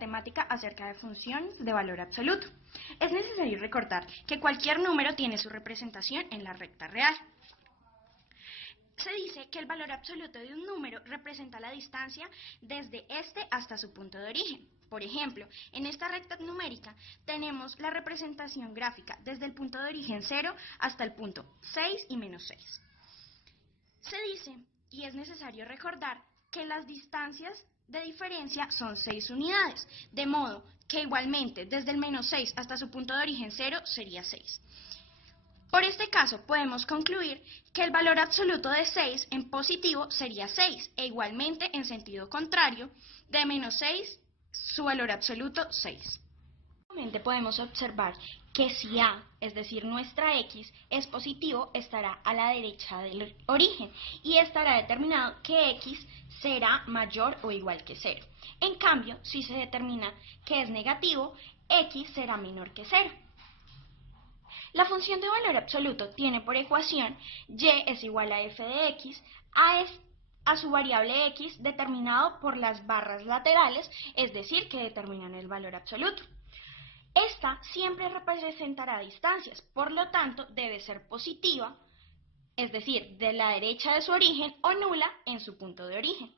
temática acerca de funciones de valor absoluto. Es necesario recordar que cualquier número tiene su representación en la recta real. Se dice que el valor absoluto de un número representa la distancia desde este hasta su punto de origen. Por ejemplo, en esta recta numérica tenemos la representación gráfica desde el punto de origen 0 hasta el punto 6 y menos 6. Se dice, y es necesario recordar, que las distancias de diferencia son 6 unidades, de modo que igualmente desde el menos 6 hasta su punto de origen 0 sería 6. Por este caso podemos concluir que el valor absoluto de 6 en positivo sería 6 e igualmente en sentido contrario de menos 6 su valor absoluto 6. Finalmente podemos observar que si A, es decir nuestra X, es positivo, estará a la derecha del origen y estará determinado que X será mayor o igual que 0. En cambio, si se determina que es negativo, X será menor que 0. La función de valor absoluto tiene por ecuación y es igual a f de x a su variable x determinado por las barras laterales, es decir, que determinan el valor absoluto. Esta siempre representará distancias, por lo tanto debe ser positiva, es decir, de la derecha de su origen, o nula en su punto de origen.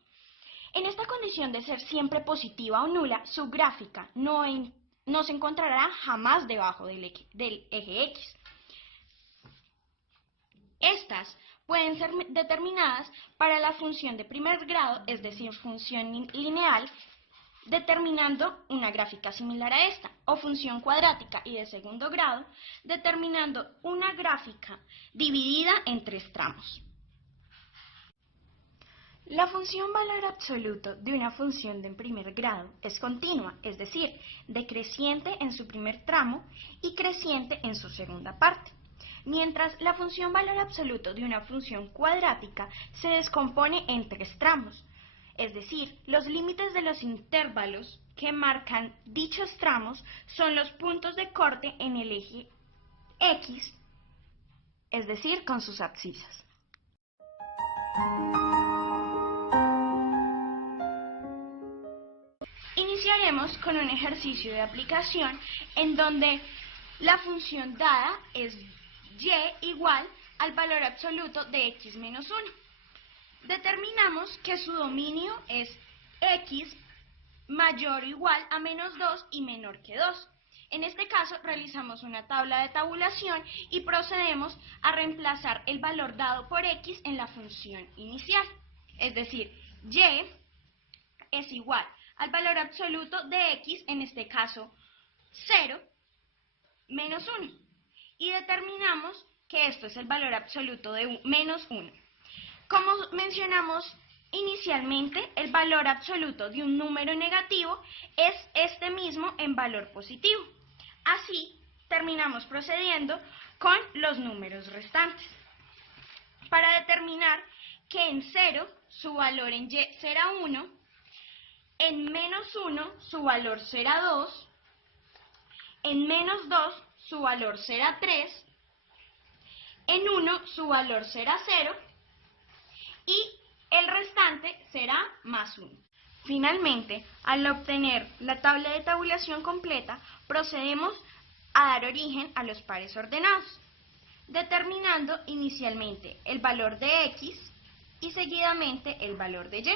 En esta condición de ser siempre positiva o nula, su gráfica no se encontrará jamás debajo del eje X. Estas pueden ser determinadas para la función de primer grado, es decir, función lineal, determinando una gráfica similar a esta, o función cuadrática y de segundo grado, determinando una gráfica dividida en 3 tramos. La función valor absoluto de una función de primer grado es continua, es decir, decreciente en su primer tramo y creciente en su segunda parte, mientras la función valor absoluto de una función cuadrática se descompone en 3 tramos, es decir, los límites de los intervalos que marcan dichos tramos son los puntos de corte en el eje X, es decir, con sus abscisas. Iniciaremos con un ejercicio de aplicación en donde la función dada es y igual al valor absoluto de x menos 1. Determinamos que su dominio es x mayor o igual a menos 2 y menor que 2. En este caso realizamos una tabla de tabulación y procedemos a reemplazar el valor dado por x en la función inicial. Es decir, y es igual al valor absoluto de x, en este caso 0, menos 1. Y determinamos que esto es el valor absoluto de menos 1. Como mencionamos inicialmente, el valor absoluto de un número negativo es este mismo en valor positivo. Así, terminamos procediendo con los números restantes. Para determinar que en 0 su valor en y será 1, en menos 1 su valor será 2, en menos 2 su valor será 3, en 1 su valor será 0 y el restante será más 1. Finalmente, al obtener la tabla de tabulación completa, procedemos a dar origen a los pares ordenados, determinando inicialmente el valor de x y seguidamente el valor de y.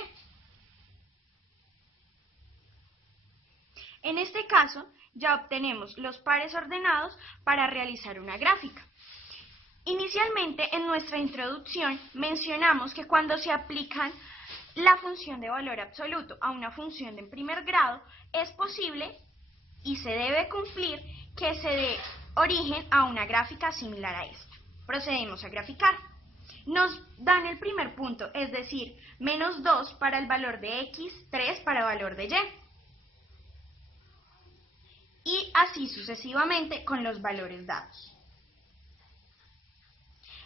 En este caso, ya obtenemos los pares ordenados para realizar una gráfica. Inicialmente, en nuestra introducción, mencionamos que cuando se aplican la función de valor absoluto a una función de primer grado, es posible y se debe cumplir que se dé origen a una gráfica similar a esta. Procedemos a graficar. Nos dan el primer punto, es decir, menos 2 para el valor de x, 3 para el valor de y. Y así sucesivamente con los valores dados.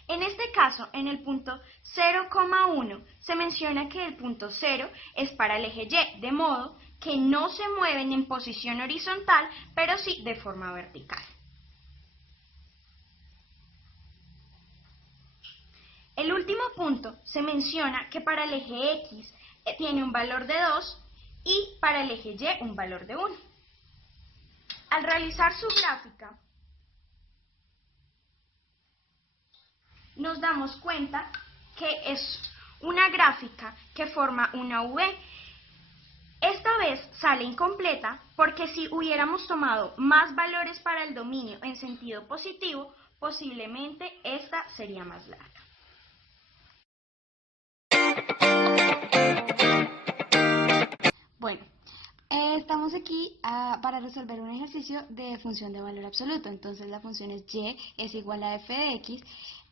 En este caso, en el punto 0,1 se menciona que el punto 0 es para el eje y, de modo que no se mueven en posición horizontal, pero sí de forma vertical. El último punto se menciona que para el eje X tiene un valor de 2 y para el eje Y un valor de 1. Al realizar su gráfica, nos damos cuenta que es una gráfica que forma una V. Esta vez sale incompleta porque si hubiéramos tomado más valores para el dominio en sentido positivo, posiblemente esta sería más larga. Bueno, estamos aquí para resolver un ejercicio de función de valor absoluto. Entonces la función es y es igual a f de x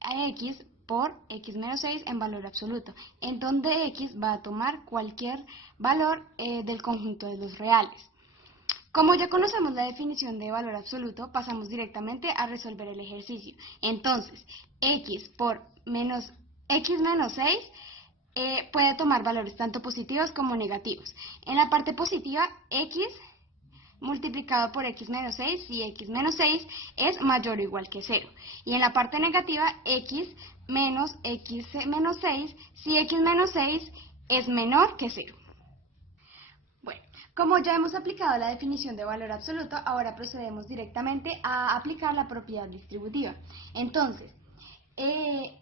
a x por x menos 6 en valor absoluto, en donde x va a tomar cualquier valor del conjunto de los reales. Como ya conocemos la definición de valor absoluto, pasamos directamente a resolver el ejercicio. Entonces, x por x menos 6 puede tomar valores tanto positivos como negativos. En la parte positiva, x multiplicado por x menos 6 si x menos 6 es mayor o igual que 0. Y en la parte negativa, x menos 6 si x menos 6 es menor que 0. Bueno, como ya hemos aplicado la definición de valor absoluto, ahora procedemos directamente a aplicar la propiedad distributiva. Entonces,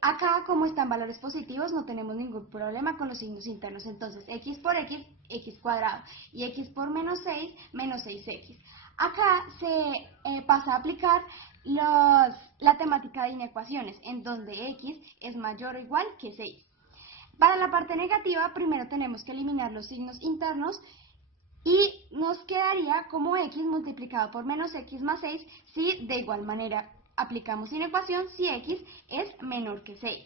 acá como están valores positivos no tenemos ningún problema con los signos internos. Entonces x por x, x cuadrado, y x por menos 6, menos 6x. Acá se pasa a aplicar la temática de inecuaciones, en donde x es mayor o igual que 6. Para la parte negativa, primero tenemos que eliminar los signos internos y nos quedaría como x multiplicado por menos x más 6 si de igual manera aplicamos inecuación si x es menor que 6.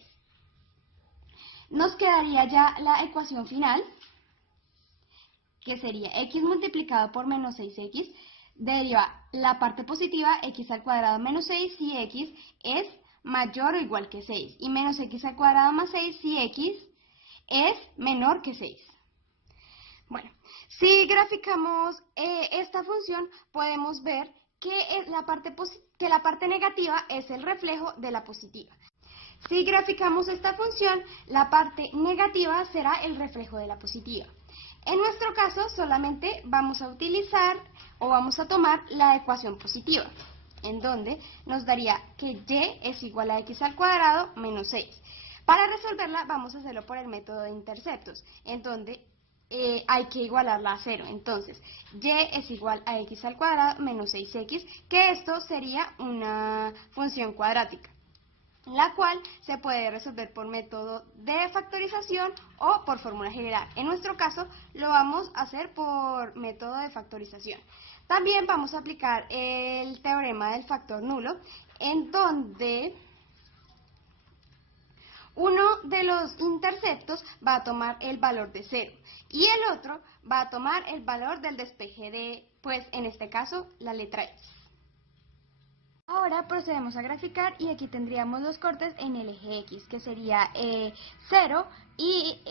Nos quedaría ya la ecuación final, que sería x multiplicado por menos 6x, deriva la parte positiva x al cuadrado menos 6 si x es mayor o igual que 6, y menos x al cuadrado más 6 si x es menor que 6. Bueno, si graficamos esta función, podemos ver que la parte negativa es el reflejo de la positiva. Si graficamos esta función, la parte negativa será el reflejo de la positiva. En nuestro caso, solamente vamos a utilizar o vamos a tomar la ecuación positiva, en donde nos daría que y es igual a x al cuadrado menos 6. Para resolverla, vamos a hacerlo por el método de interceptos, en donde hay que igualarla a 0. Entonces, y es igual a x al cuadrado menos 6x, que esto sería una función cuadrática, la cual se puede resolver por método de factorización o por fórmula general. En nuestro caso, lo vamos a hacer por método de factorización. También vamos a aplicar el teorema del factor nulo, en donde uno de los interceptos va a tomar el valor de 0 y el otro va a tomar el valor del despeje de, pues en este caso, la letra x. Ahora procedemos a graficar y aquí tendríamos los cortes en el eje x, que sería 0 y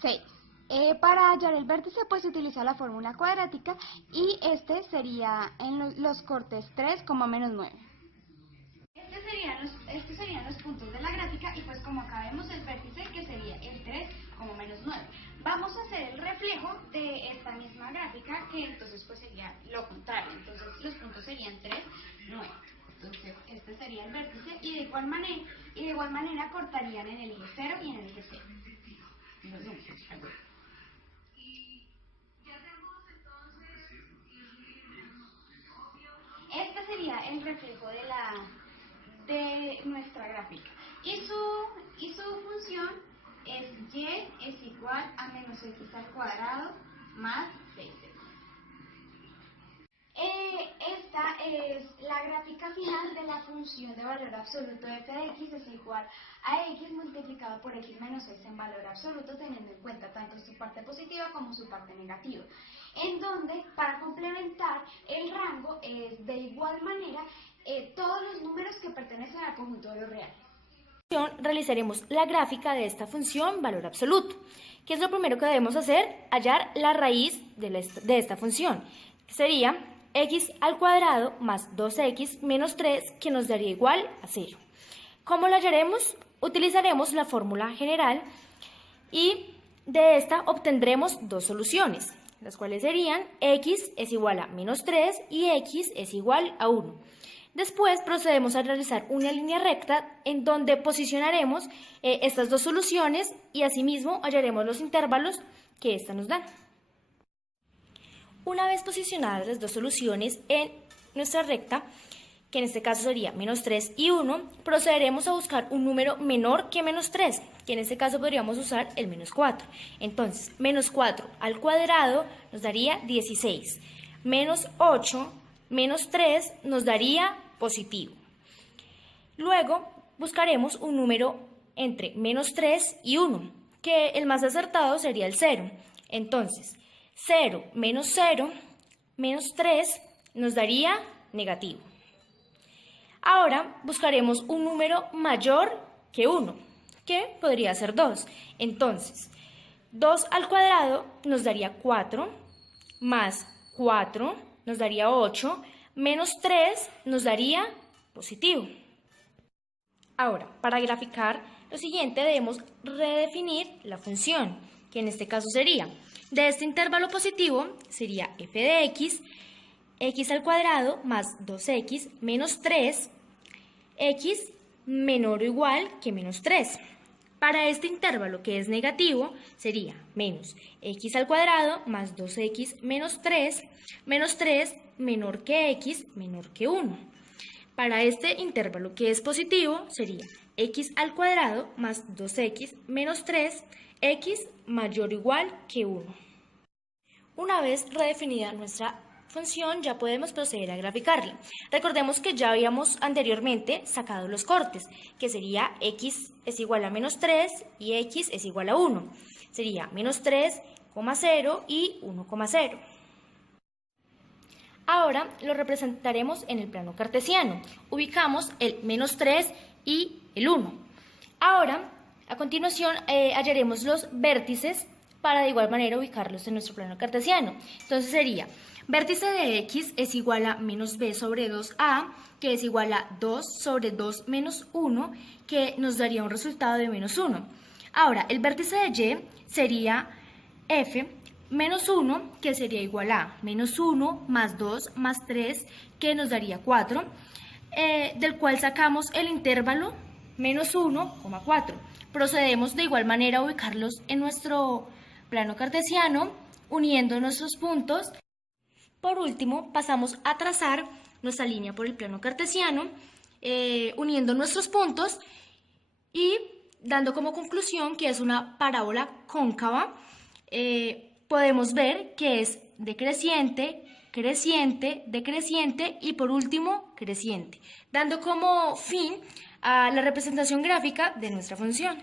6. Para hallar el vértice, pues se utiliza la fórmula cuadrática y este sería en los cortes 3, menos 9. Estos serían los puntos de la gráfica y pues como acá vemos el vértice, que sería el 3, menos 9. Vamos a hacer el reflejo de esta misma gráfica, que entonces pues sería lo contrario. Entonces los puntos serían 3, 9. Entonces este sería el vértice y de igual manera cortarían en el eje 0 y en el eje 0. Los números, perdón. Este sería el reflejo de nuestra gráfica. Y su función es y es igual a menos x al cuadrado más 6x. Esta es la gráfica final de la función de valor absoluto f de x es igual a x multiplicado por x menos 6 en valor absoluto, teniendo en cuenta tanto su parte positiva como su parte negativa, en donde para complementar el rango es de igual manera todos los números que pertenecen al conjunto de los reales. Realizaremos la gráfica de esta función valor absoluto. ¿Qué es lo primero que debemos hacer? Hallar la raíz de esta función, que sería x al cuadrado más 2x menos 3, que nos daría igual a 0. ¿Cómo lo hallaremos? Utilizaremos la fórmula general y de esta obtendremos dos soluciones, las cuales serían x es igual a menos 3 y x es igual a 1. Después procedemos a realizar una línea recta en donde posicionaremos estas dos soluciones y asimismo hallaremos los intervalos que ésta nos da. Una vez posicionadas las dos soluciones en nuestra recta, que en este caso sería menos 3 y 1, procederemos a buscar un número menor que menos 3, que en este caso podríamos usar el menos 4. Entonces, menos 4 al cuadrado nos daría 16, menos 8, menos 3 nos daría positivo. Luego, buscaremos un número entre menos 3 y 1, que el más acertado sería el 0. Entonces, 0 menos 3 nos daría negativo. Ahora buscaremos un número mayor que 1, que podría ser 2. Entonces, 2 al cuadrado nos daría 4, más 4 nos daría 8, menos 3 nos daría positivo. Ahora, para graficar lo siguiente debemos redefinir la función, que en este caso sería, de este intervalo positivo sería f de x, x al cuadrado más 2x menos 3, x menor o igual que menos 3. Para este intervalo que es negativo sería menos x al cuadrado más 2x menos 3 menor que x menor que 1. Para este intervalo que es positivo sería x al cuadrado más 2x menos 3, x mayor o igual que 1. Una vez redefinida nuestra función ya podemos proceder a graficarla. Recordemos que ya habíamos anteriormente sacado los cortes, que sería x es igual a menos 3 y x es igual a 1. Sería menos 3,0 y 1,0. Ahora lo representaremos en el plano cartesiano. Ubicamos el menos 3 y el 1. Ahora, a continuación, hallaremos los vértices para de igual manera ubicarlos en nuestro plano cartesiano. Entonces sería, vértice de x es igual a menos b sobre 2a, que es igual a 2 sobre 2 menos 1, que nos daría un resultado de menos 1. Ahora, el vértice de y sería f menos 1, que sería igual a menos 1 más 2 más 3, que nos daría 4, del cual sacamos el intervalo menos 1,4. Procedemos de igual manera a ubicarlos en nuestro plano cartesiano, uniendo nuestros puntos. Por último, pasamos a trazar nuestra línea por el plano cartesiano, uniendo nuestros puntos y dando como conclusión que es una parábola cóncava. Podemos ver que es decreciente, creciente, decreciente y por último creciente, dando como fin a la representación gráfica de nuestra función.